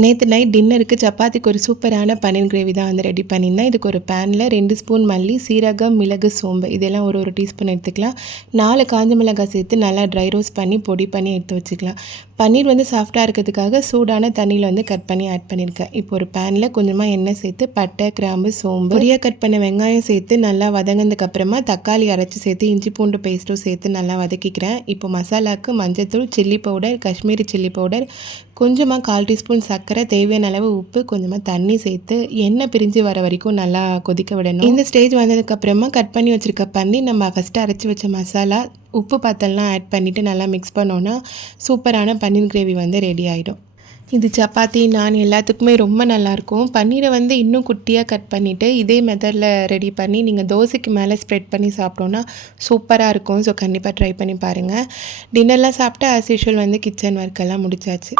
நேற்று நைட் டின்னருக்கு சப்பாத்திக்கு ஒரு சூப்பரான பன்னீர் கிரேவி தான் வந்து ரெடி பண்ணியிருந்தேன். இதுக்கு ஒரு பேனில் 2 ஸ்பூன் மல்லி, சீரகம், மிளகு, சோம்பு இதெல்லாம் ஒரு ஒரு டீஸ்பூன் எடுத்துக்கலாம். 4 காஞ்ச மிளகாய் சேர்த்து நல்லா ட்ரை ரோஸ்ட் பண்ணி பொடி பண்ணி எடுத்து வச்சுக்கலாம். பன்னீர் வந்து சாஃப்டாக இருக்கிறதுக்காக சூடான தண்ணியில் வந்து கட் பண்ணி ஆட் பண்ணியிருக்கேன். இப்போ ஒரு பேனில் கொஞ்சமாக எண்ணெய் சேர்த்து பட்டை, கிராம்பு, சோம்பு, பொடியாக கட் பண்ண வெங்காயம் சேர்த்து நல்லா வதங்கினதுக்கப்புறமா தக்காளி அரைச்சி சேர்த்து இஞ்சி பூண்டு பேஸ்ட்டும் சேர்த்து நல்லா வதக்கிக்கிறேன். இப்போ மசாலாவுக்கு மஞ்சள்தூள், chilli powder, Kashmiri chilli powder, கொஞ்சமாக 1/4 டீஸ்பூன் சர்க்கரை, தேவையான அளவு உப்பு, கொஞ்சமாக தண்ணி சேர்த்து எண்ணெய் பிரிஞ்சு வர வரைக்கும் நல்லா கொதிக்க விடணும். இந்த ஸ்டேஜ் வந்ததுக்கப்புறமா கட் பண்ணி வச்சுருக்க பண்ணி நம்ம ஃபஸ்ட்டு அரைச்சி வச்ச மசாலா, உப்பு பாத்தெல்லாம் ஆட் பண்ணிவிட்டு நல்லா மிக்ஸ் பண்ணோன்னா சூப்பரான பன்னீர் கிரேவி வந்து ரெடி ஆகிடும். இது சப்பாத்தி, நான் எல்லாத்துக்குமே ரொம்ப நல்லாயிருக்கும். பன்னீரை வந்து இன்னும் குட்டியாக கட் பண்ணிவிட்டு இதே மெத்தடில் ரெடி பண்ணி நீங்கள் தோசைக்கு மேலே ஸ்ப்ரெட் பண்ணி சாப்பிட்டோன்னா சூப்பராக இருக்கும். ஸோ கண்டிப்பாக ட்ரை பண்ணி பாருங்கள். டின்னர்லாம் சாப்பிட்டு ஆஸ் யூஷுவல் வந்து கிச்சன் ஒர்க்கெல்லாம் முடிச்சாச்சு.